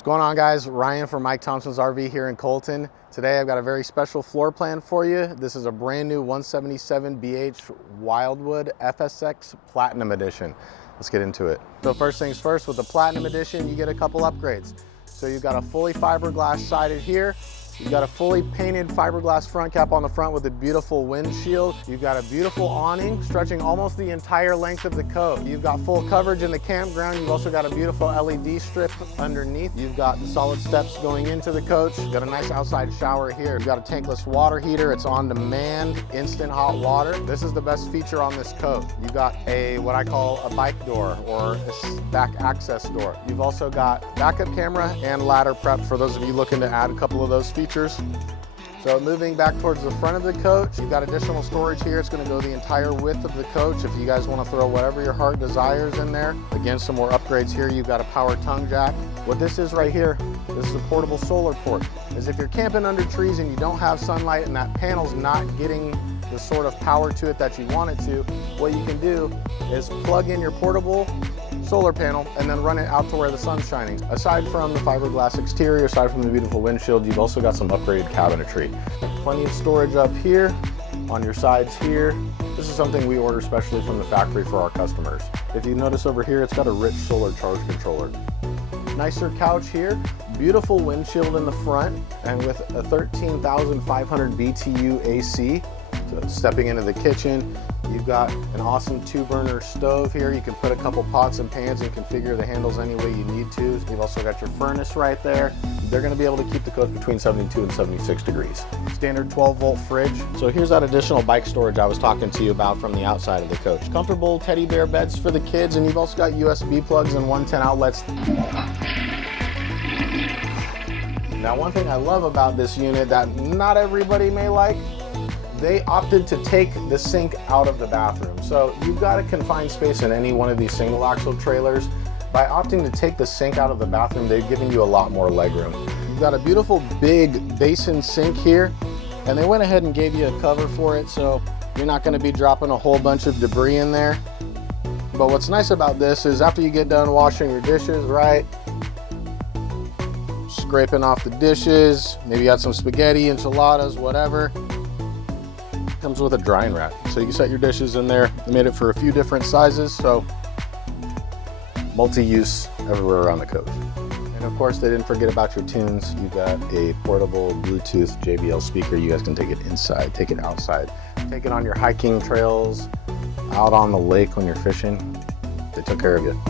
What's going on, guys? Ryan from Mike Thompson's RV here in Colton. Today I've got a very special floor plan for you. This is a brand new 177BH Wildwood FSX Platinum Edition. Let's get into it. So first things first, with the Platinum Edition, you get a couple upgrades. So you've got a fully fiberglass sided here. You've got a fully painted fiberglass front cap on the front with a beautiful windshield. You've got a beautiful awning stretching almost the entire length of the coach. You've got full coverage in the campground. You've also got a beautiful LED strip underneath. You've got the solid steps going into the coach. You've got a nice outside shower here. You've got a tankless water heater. It's on demand, instant hot water. This is the best feature on this coach. You've got what I call a bike door or a back access door. You've also got backup camera and ladder prep for those of you looking to add a couple of those features. So moving back towards the front of the coach, you've got additional storage here. It's going to go the entire width of the coach if you guys want to throw whatever your heart desires in there. Again, some more upgrades here. You've got a power tongue jack. What this is right here, this is a portable solar port. As if you're camping under trees and you don't have sunlight and that panel's not getting the sort of power to it that you want it to, what you can do is plug in your portable solar panel and then run it out to where the sun's shining. Aside from the fiberglass exterior, aside from the beautiful windshield, you've also got some upgraded cabinetry. Plenty of storage up here, on your sides here. This is something we order specially from the factory for our customers. If you notice over here, it's got a rich solar charge controller. Nicer couch here, beautiful windshield in the front, and with a 13,500 BTU AC. So stepping into the kitchen, you've got an awesome 2-burner stove here. You can put a couple pots and pans and configure the handles any way you need to. You've also got your furnace right there. They're going to be able to keep the coach between 72 and 76 degrees. Standard 12-volt fridge. So here's that additional bike storage I was talking to you about from the outside of the coach. Comfortable teddy bear beds for the kids, and you've also got USB plugs and 110 outlets. Now, one thing I love about this unit that not everybody may like, they opted to take the sink out of the bathroom. So you've got a confined space in any one of these single axle trailers. By opting to take the sink out of the bathroom, they've given you a lot more legroom. You've got a beautiful big basin sink here, and they went ahead and gave you a cover for it, so you're not gonna be dropping a whole bunch of debris in there. But what's nice about this is after you get done washing your dishes, right? Scraping off the dishes, maybe you got some spaghetti, enchiladas, whatever. Comes with a drying rack, so you can set your dishes in there. They made it for a few different sizes, so multi-use everywhere around the coach. And of course, they didn't forget about your tunes. You've got a portable Bluetooth JBL speaker. You guys can take it inside, take it outside, take it on your hiking trails, out on the lake when you're fishing. They took care of you.